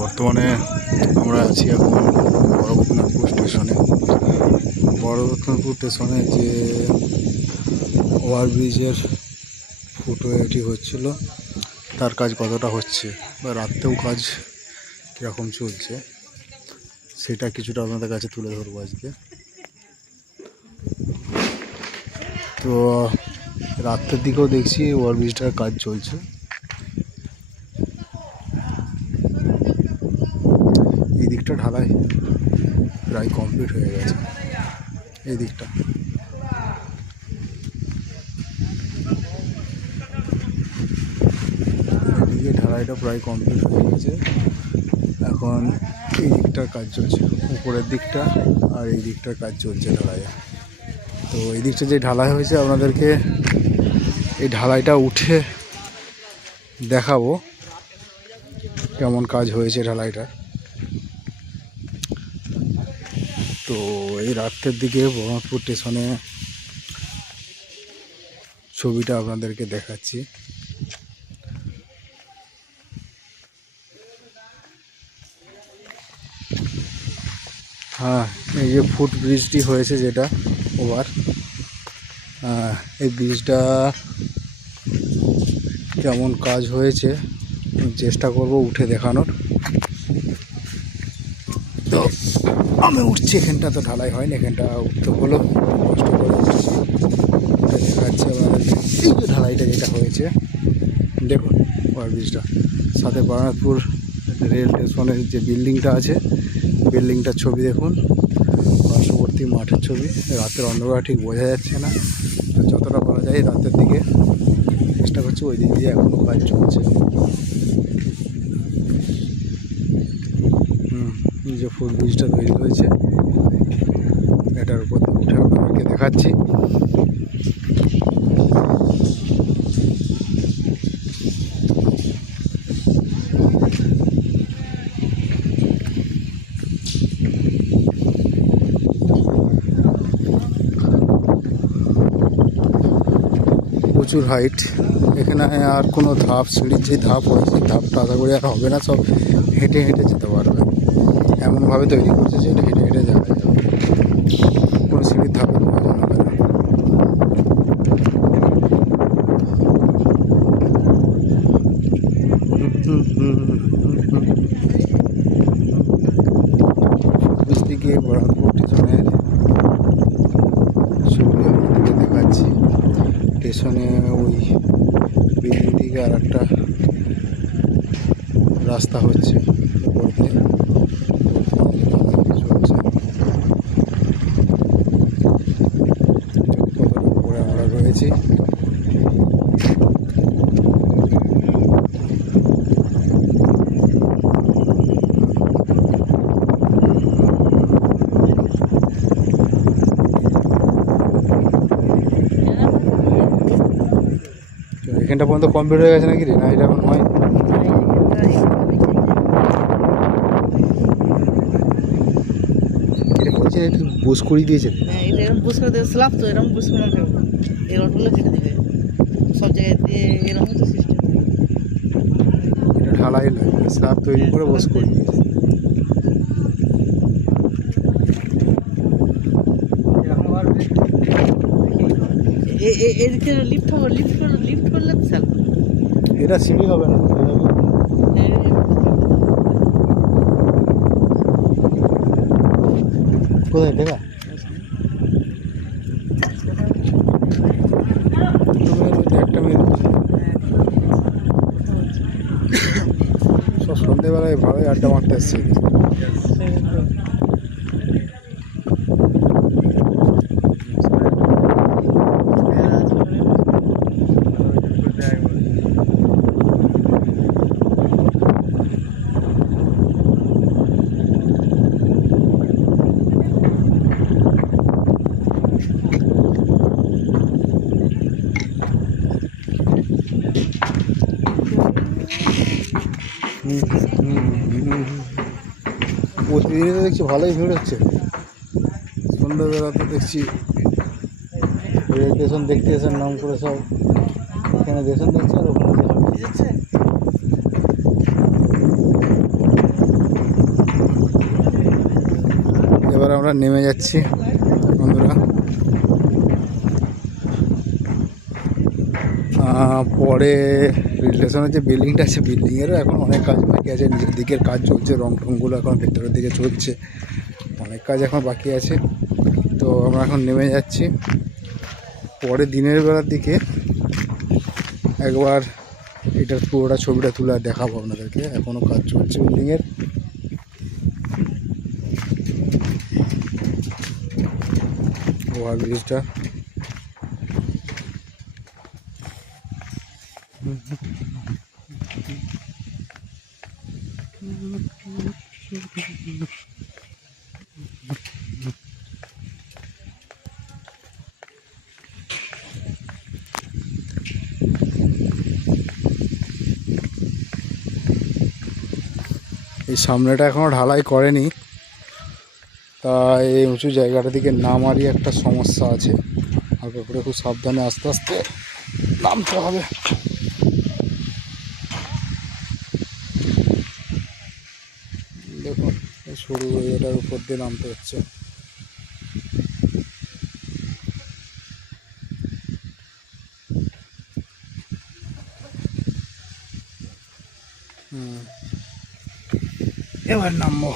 বর্তমানে আমরা আছি এখন বড়বতনাথপুর স্টেশনে। বড়বতনাথপুর স্টেশনে যে ওভারব্রিজের ফুটওয়েটি হচ্ছিল, তার কাজ কতটা হচ্ছে বা রাত্রেও কাজ কীরকম চলছে, সেটা কিছুটা আপনাদের কাছে তুলে ধরবো আজকে। তো, রাত্রের দিকেও দেখছি ওভারব্রিজটার কাজ চলছে এই দিকটা ঢালাই প্রায় কমপ্লিট হয়ে গেছে। এই দিকটা। এদিকে ঢালাইটা প্রায় কমপ্লিট হয়ে গেছে। এখন এই দিকটার কাজ চলছে, উপরের দিকটা আর এই দিকটার কাজ চলছে ঢালাইয়ে। তো এই দিকটা যে ঢালাই হয়েছে, আপনাদেরকে এই ঢালাইটা উঠে দেখাবো কেমন কাজ হয়েছে ঢালাইটা তো এই রাত্রের দিকে বহরমপুর স্টেশনে ছবিটা আপনাদেরকে দেখাচ্ছি। হ্যাঁ এই যে ফুট ব্রিজটি হয়েছে যেটা ওভার এই ব্রিজটা কেমন কাজ হয়েছে, চেষ্টা করব উঠে দেখানোর। তো আমি উঠছি, এখানটা তো ঢালাই হয়নি, এখানটা উঠতে হলো, কষ্ট করে উঠে এই যে ঢালাইটা যেটা হয়েছে, দেখুন ওভার ব্রিজটা। সাথে বারানাথপুর রেল স্টেশনের যে বিল্ডিংটা আছে, বিল্ডিংটার ছবি দেখুন, পার্শ্ববর্তী মাঠের ছবি। রাতের অন্ধকার ঠিক বোঝা যাচ্ছে না যতটা পারা যায় রাতের দিকে। চেষ্টা করছি ওই দিক দিয়ে এখনও কাজ চলছে হুম এই যে ফুল ব্রিজটা তৈরি হয়েছে, এটার উপর উঠে আপনাদেরকে দেখাচ্ছি। প্রচুর হাইট এখানে আর কোনো ধাপ, সিঁড়ির যে ধাপ হয়, সেই ধাপটা আশা করি আর হবে না, সব হেঁটে হেঁটে যেতে পারবে। এমনভাবে তৈরি করছে যে এটা হেঁটে হেঁটে যাবে। কোনো সিঁড়ির বরানপুর স্টেশনের দেখাচ্ছি। স্টেশনে ওই বিল্ডিং আর একটা রাস্তা হচ্ছে উপর দিয়ে বর্তমানে ঢালাই চলছে কতটা উপরে আমরা রয়েছি তো এখানটা পর্যন্ত কমপ্লিট হয়ে গেছে নাকি রে? না এটা এখন হয়। এটা বলছে একটু বুস করিয়ে দিয়েছে? হ্যাঁ, এটা এরকম করে স্ল্যাব তো এরকম বুঝ করে দেবে এরকম হলে কেটে দেবে। সব জায়গায় দিয়ে এরকম তো সিস্টেম এটা ঢালাই স্ল্যাব তৈরি করে বস করে দিয়েছে। এদিকে লিফট হবে লিফট করে এটা সিঁড়ি হবে না। কোথায় দেখা? একটা মেয়ে সব সন্ধ্যেবেলায় ভালোই আড্ডা মারতে এসছে। প্রতিদিনই তো দেখছি ভালোই ভিড় হচ্ছে। সন্ধ্যাবেলা তো দেখছি রেলস্টেশন দেখতে এসেন নাম করে সব। এখানে দেশন দেখছে আর ওখানে দেশন যাচ্ছে এবার আমরা নেমে যাচ্ছি বন্ধুরা। পরে রিলেশনের যে বিল্ডিংটা আছে বিল্ডিংয়েরও এখন অনেক কাজ বাকি আছে, নিজের দিকের কাজ চলছে, রং টংগুলো এখন ভেতরের দিকে চলছে, অনেক কাজ এখন বাকি আছে। তো আমরা এখন নেমে যাচ্ছি। পরে দিনের বেলার দিকে একবার এটার পুরোটা ছবিটা তুলে দেখাবো আপনাদেরকে। এখনও কাজ চলছে বিল্ডিংয়ের ওভার এই সামনেটা এখনও ঢালাই করেনি। তা এই উঁচু জায়গাটা দিকে নামারই একটা সমস্যা আছে। হালকা করে খুব সাবধানে আস্তে আস্তে নামতে হবে। দেখুন, শুরু সরু এটার উপর দিয়ে নামতে হচ্ছে। এবার নামবো।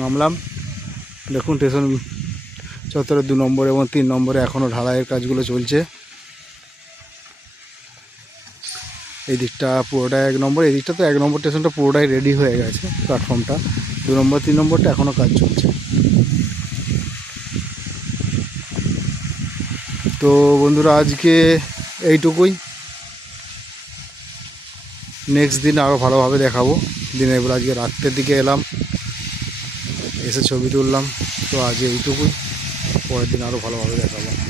নামলাম। দেখুন স্টেশন চত্বরের দু নম্বর এবং তিন নম্বরে এখনও ঢালাইয়ের কাজগুলো চলছে। এই দিকটা পুরোটা এক নম্বর। এই দিকটা তো এক নম্বর স্টেশনটা পুরোটাই রেডি হয়ে গেছে প্ল্যাটফর্মটা দু নম্বর, তিন নম্বরটা এখনও কাজ চলছে। তো বন্ধুরা, আজকে এইটুকুই। নেক্সট দিন আরও ভালোভাবে দেখাবো। দিনের বেলা আজকে রাত্রের দিকে এলাম, এসে ছবি তুললাম, তো আজ এইটুকুই। পরের দিন আরও ভালোভাবে দেখাবো।